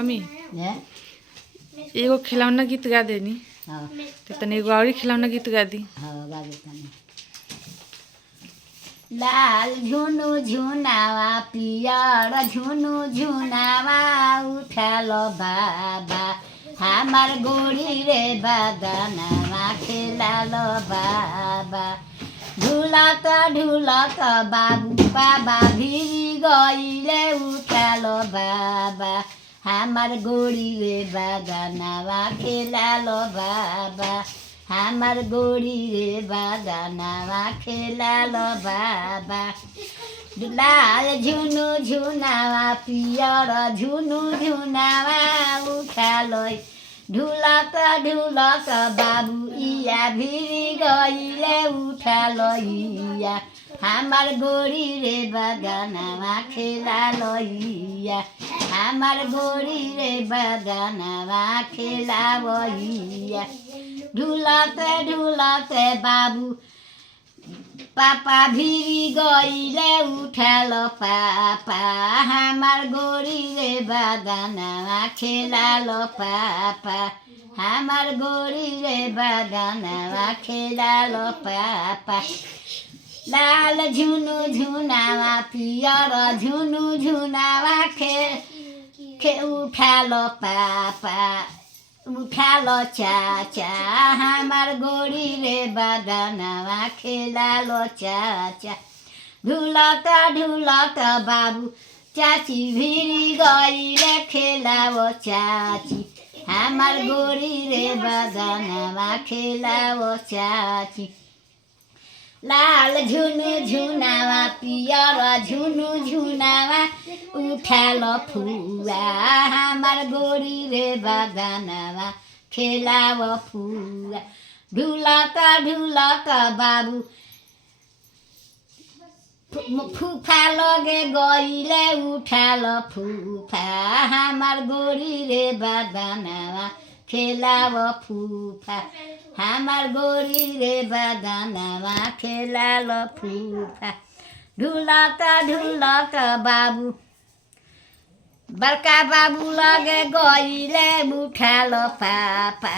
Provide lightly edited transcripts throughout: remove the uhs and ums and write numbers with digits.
Mummy हैं? एगो खिलौना गीत गा देनी हाँ तो तनी एगो और खिलौना गीत गा दी। हाँ गा देता हूँ। लाल झुनु झुनावा पियर झुनु झुनावा उठालो बाबा हमार गोरी रे बदनवा खेलालो बाबा ढुलत ढुलत बाबू बाबा भिरी गईले उठालो बाबा हमार गोरी रे बदनवा खेलालो बाबा हमार गोरी रे बदनवा खेलालो बाबा लाल झुनु झुनावा पियर झुनु झुनावा उठालो ढुलक ढुलक बाबू इया भिरी गईले उठालो इया हमार गोरी रे बदनवा खेलालो इया हमार गोरी रे बदनवा खेलावो इया ढुलक ढुलक बाबू पापा भिरी गईले उठालो पापा हमार गोरी रे बदनवा खेलालो पापा हमार गोरी रे बदनवा खेलालो पापा लाल झुनु झुनावा पियर झुनु झुनावा खे उठालो पापा उठालो चाचा हमार गोरी रे बदनवा खेलालो चाचा ढुलक ढुलक बाबू चाची भिरी गईले खेलावो चाची हमार गोरी रे बदनवा खेलावो चाची लाल झुनु झुनावा पियर झुनु झुनावा उठालो फुआ हमार गोरी रे बदनवा खेलावो फुआ ढुलक ढुलक बाबू फूफा लगे गईले उठालो फूफा हमार गोरी रे बदनवा खेलावो फूफा हमार गोरी रे बदनवा खेलालो फूफा ढुलक ढुलक बाबू बड़का बाबू लगे गईले उठालो पापा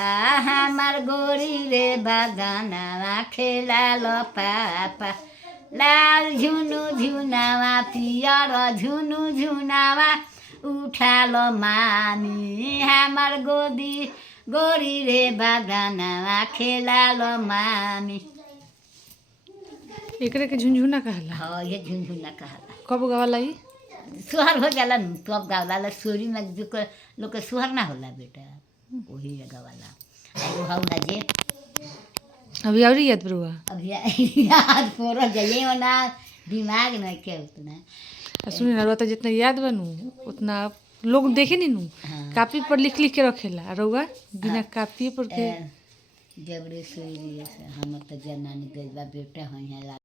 हमार गोरी रे बदनवा खेलालो पापा लाल झुनु झुनावा पियर झुनु झुनावा उठालो मामी हमार गोरी रे बदनवा खेलालो मामी। एकरे के झुनझुना कहला। हाँ ये झुनझुना कहला। कब गावला ई? सुहर हो जाला न तब गावला सोरी में जो लोग के सुहर ना होला बेटा वही गावला और हम ना जे अभी और याद बरुआ अभी याद पोर जाइए ना दिमाग नहीं के उतना सुनी ना तो जितना याद बनू उतना लोग देखे नहीं नू कापी पर लिख लिख के रखेला रउआ बिना कापी पर के जबरे सोई हम तो जनानी गइबा बेटा हैं